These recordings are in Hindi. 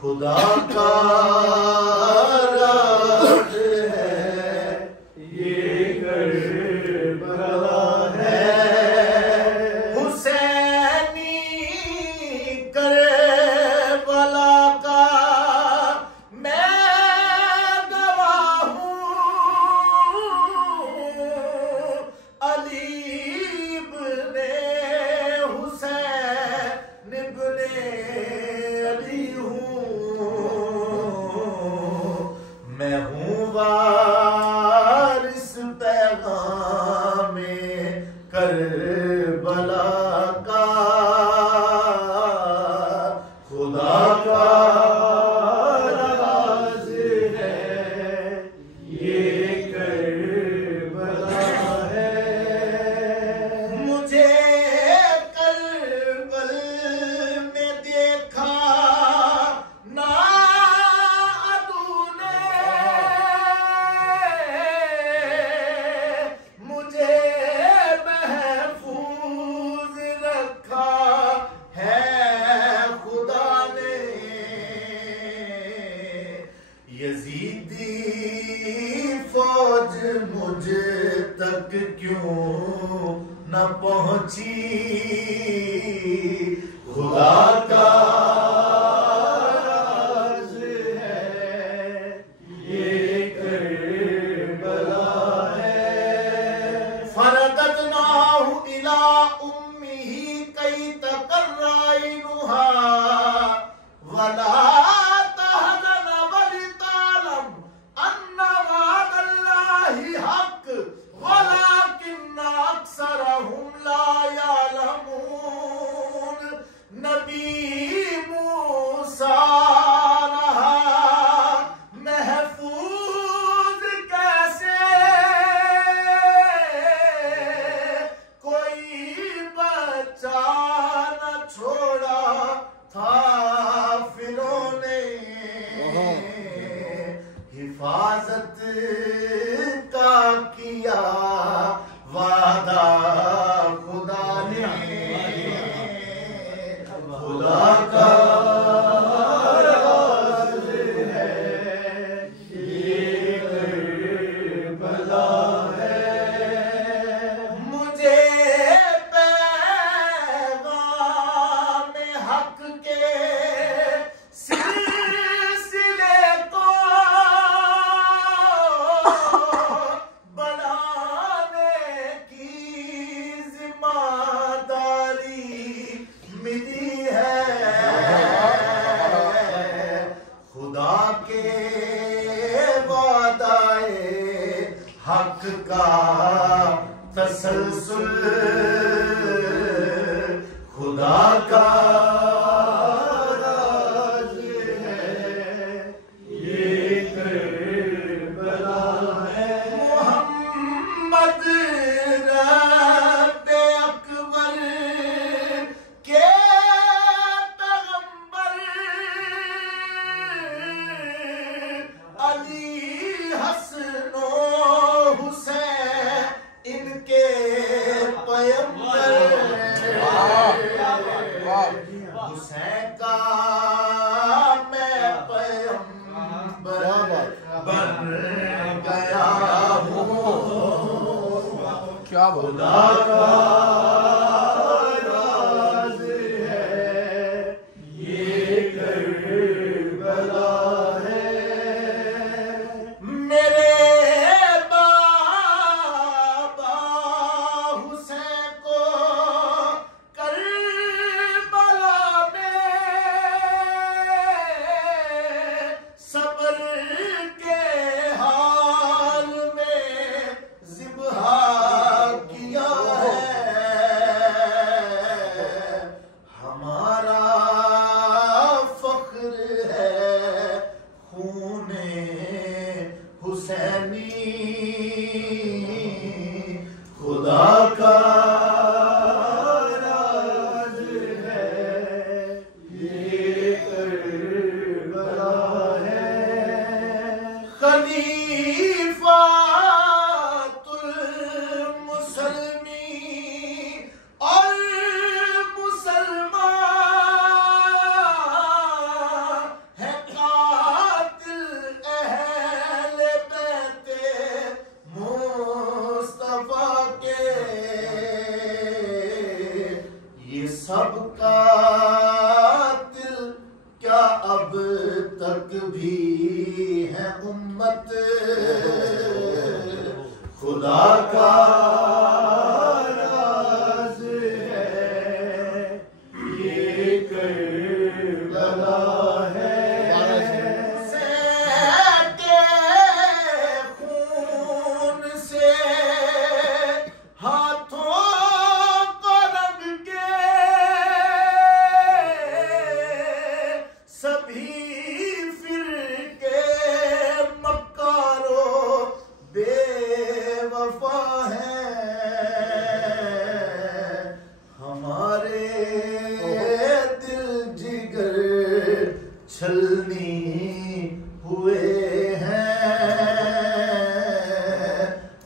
खुदा का राज है ये करबला है। हुसैनी करबला का मैं गवाह हूँ। अली इब्ने हुसैन इब्ने अली मैं हूँ वारिस पैगामे करबला का। खुदा का राज है ये करबला है। मुझे करबल में देखा ना यजीदी फौज मुझ तक क्यों न पहुंची। खुदा का राज है ये करबला है। फरददनाहु इला उम्मिही कई तकर्राइनुहा वला नबी मूसा महफूज कैसे कोई बच्चा न छोड़ा था फिरौन ने। हिफाजत का किया वादा खुदा ने। खुदा का राज है ये करबला है। मुझे पैगाम हक के सिलसिले को बढ़ाने की जिम्मेदारी मिली है। खुदा के वादाए हक का तसलसल। खुदा का राज है ये करबला है। मोहम्मद रब्बे अकबर के अली हसनो हुसैन इनके पैगंबर। हुसैन का मैं पैगंबर बन गया हूँ। क्या खुदा का राज है ये करबला है। खुदा का राज है ये करबला है। खलीफातुल मुसलमी और मुसलमान है अब तक भी है उम्मत खुदा का राज है ये करबला है सहके खून से हाथों को रंग के सभी फिरके मक्कारो बेवफा है हमारे दिल जिगर छलनी हुए हैं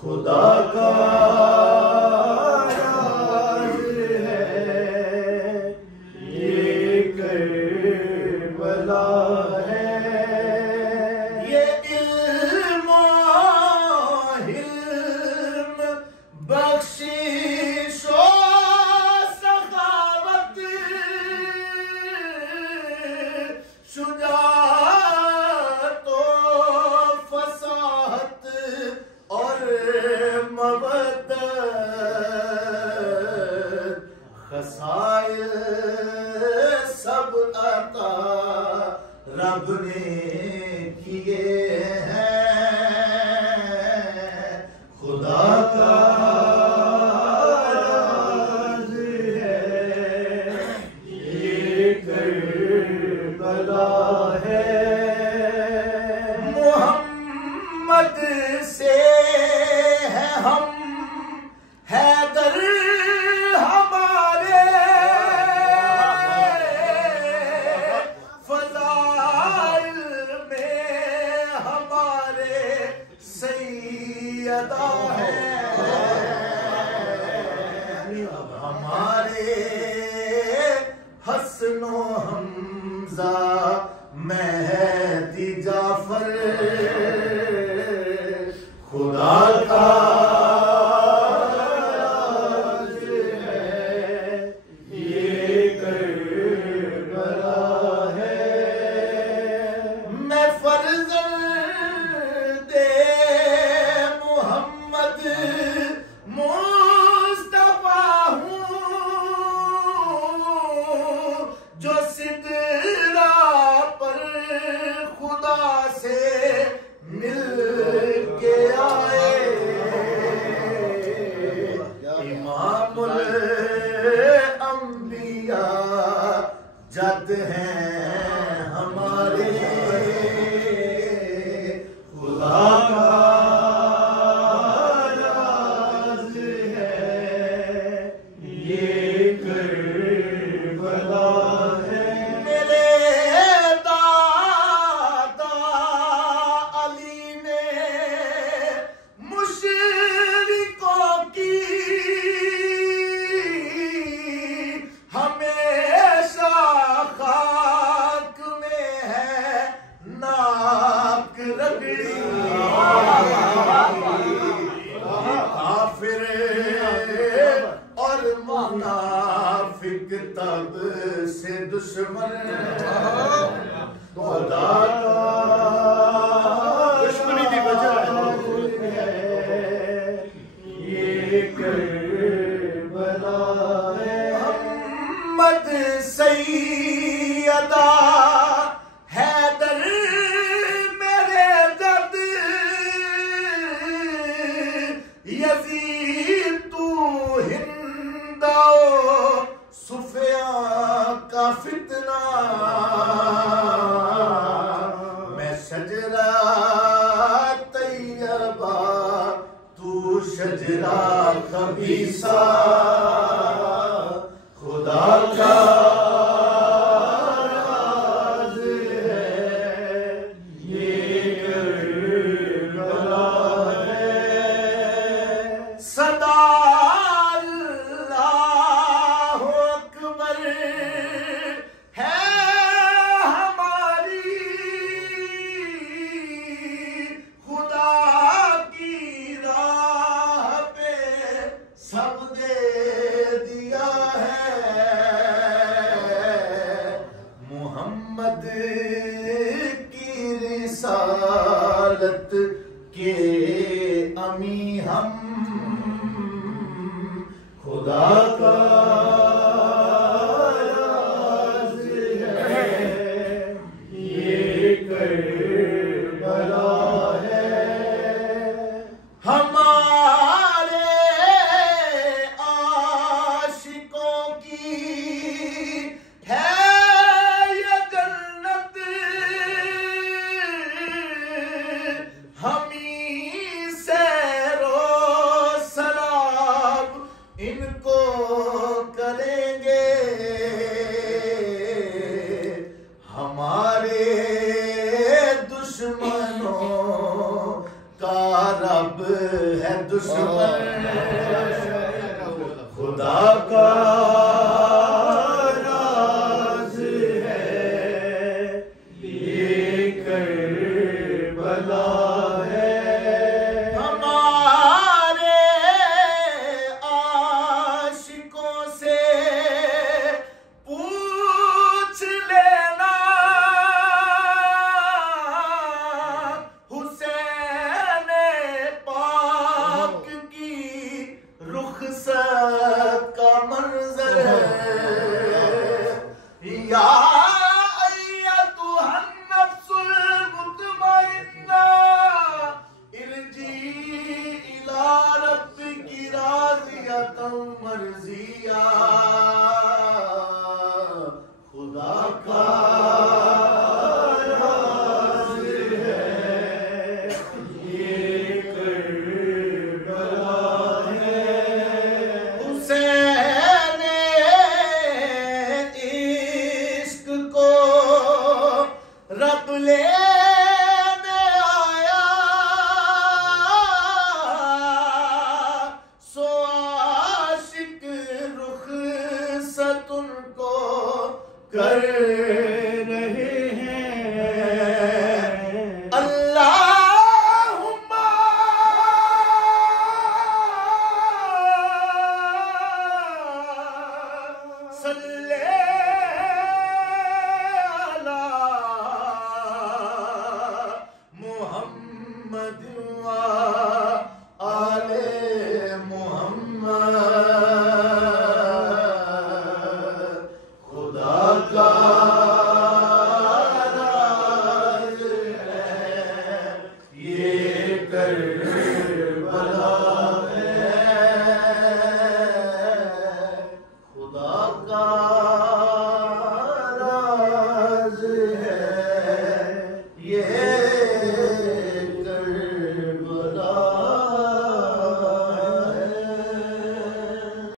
खुदा का राज है ये करबला है ये इल्म हिल्म बख्शिश सखावत शुजाअत फसाहत और मवद्दत खसाइल सब अता रब ने किए हैं खुदा का राज है ये करबला है मोहम्मद से है हम हैदर हमारे फज़ाइल में हमारे सैयदा है हमारे हसनो हमजा मेहदी जाफर खुदा का राज है ये करबला है मैं फर्जंदे मोहम्मद मुस्तफा हूँ जो सिदरा पर खुदा से मिल के आए इमामुल अंबिया जद हैं हमारे खुदा का राज है ये करबला है मेरे दादा अली ने मुशरिकों की हमेशा खाक में है नाक रगड़ी काफिर और मुनाफिक तब से दुश्मन खुदा का दुश्मनी की वजह है ये करबला है मोहम्मद सैयदा हैदर मेरे जद यजीद तू हिंदाओ सुफिया का फितना मैं शजरा तैयबा तू शजरा खबीसा खुदा का राज है ये करबला है सदा अल्लाहु अकबर है हमारी खुदा की राह पे सब दे दौलत के अमी हम खुदा का राज है ये करबला है। हमारे आशिकों की है ये जन्नत, हमी सैरो सलाब इनको करेंगे। हमारे दुश्मनों का रब है दुश्मन।